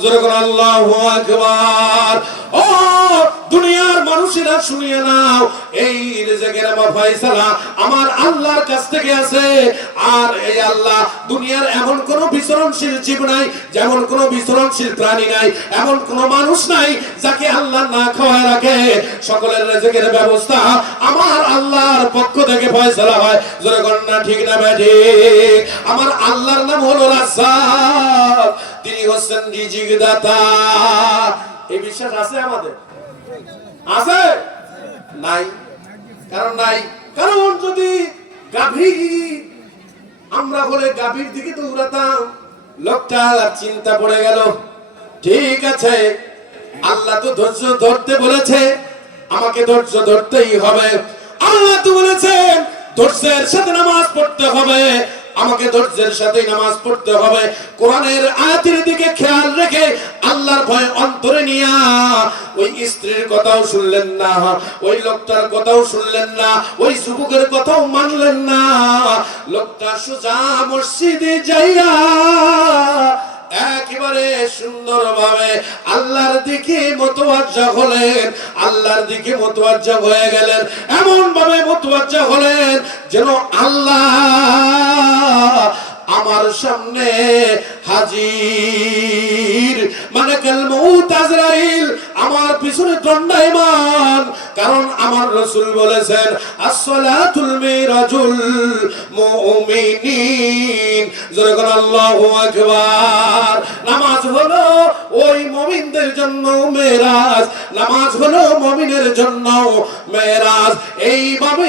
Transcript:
জোরে বলেন আল্লাহু আকবার। ও দুনিয়ার মানুষেরা শুনিয়ে নাও, এই রিজিকের ফয়সালা আমার আল্লাহর কাছ থেকে আছে। আর এই আল্লাহ দুনিয়ার এমন কোন বিচরণশীল জীব নাই, যেমন কোন বিচরণশীল প্রাণী নাই, এমন কোন মানুষ নাই যাকে আল্লাহ না খাওয়ায় রাখে। সকলের রিজিকের ব্যবস্থা আমার আল্লাহর পক্ষ থেকে ফয়সালা হয়। জোরে বলেন না ঠিক না বেঠিক? আমার আল্লাহর নাম হলো রাজ্জাক, তিনি হচ্ছেন রিজিক দাতা। এই বিশ্বাস আছে আমাদের? আছে? নাই। কারণ নাই, কারণ যদি গাভীর আমরা বলে গাভীর দিকে দৌড়াতাম, লোকটা চিন্তা পড়ে গেল। ঠিক আছে, আল্লাহ তো ধৈর্য ধরতে বলেছে, আমাকে ধৈর্য ধরতেই হবে। আল্লাহ তো বলেছেন ধৈর্যের সাথে নামাজ পড়তে হবে, আমাকে ধৈর্যের সাথে নামাজ পড়তে হবে। কোরআনের আয়াতের দিকে খেয়াল রেখে আল্লাহর ভয় অন্তরে নিয়া ওই স্ত্রীর কথাও শুনলেন না, ওই লোকটার কথাও শুনলেন না, ওই যুবকের কথাও মানলেন না। লোকটা সোজা মসজিদে যাইয়া একেবারে সুন্দরভাবে আল্লাহর দিকে মুতাওয়াজ্জা হলেন, আল্লাহর দিকে মুতাওয়াজ্জা হয়ে গেলেন। এমন ভাবে মুতাওয়াজ্জা হলেন যেন আল্লাহ আমার সামনে হাজির, মালাকুল মউত আজরাইল আমার পিছনে দণ্ডায়মান। কারণ আমার রাসূল বলেছেন as-সালাতুল মিরাজুল মুমিনিন। জোরে বলেন আল্লাহু আকবার। নামাজ হলো ওই মুমিনদের জন্য মেরাজ, নামাজ হলো মুমিনের জন্য মেরাজ। এইভাবে